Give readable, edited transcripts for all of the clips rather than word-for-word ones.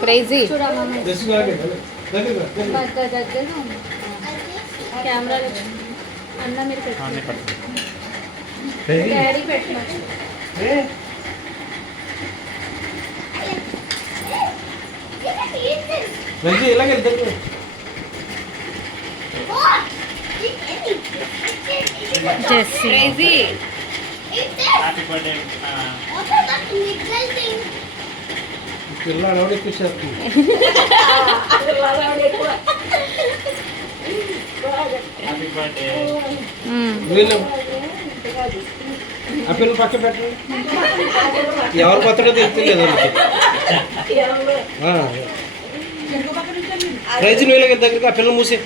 crazy camera అన్న మీరు daddy పెట్టవచ్చు జెస్సీ క్రేజీ పిల్లడు ఎక్కువ చేస్తుంది ఆ పిల్లలు పక్క పెట్టండి ఎవరు బతకో తెలుస్తలేదు ప్రైజ్ వీళ్ళ దగ్గరికి ఆ పిల్లలు మూసే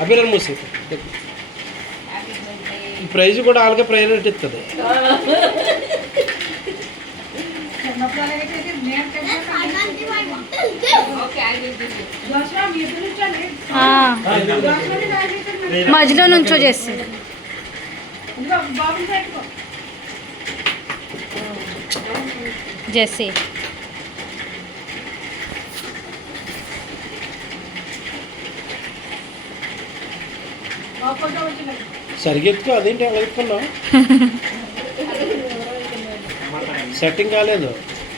ఆ పిల్లలు మూసే ప్రైజ్ కూడా వాళ్ళకే ప్రయారిటీ ఇస్తుంది మధ్యలో నుంచో చేసి జెస్సీ సరిగ్గా ఎక్కువ అదేంటి అలా ఎక్కున్నావు సెట్టింగ్ కాలేదు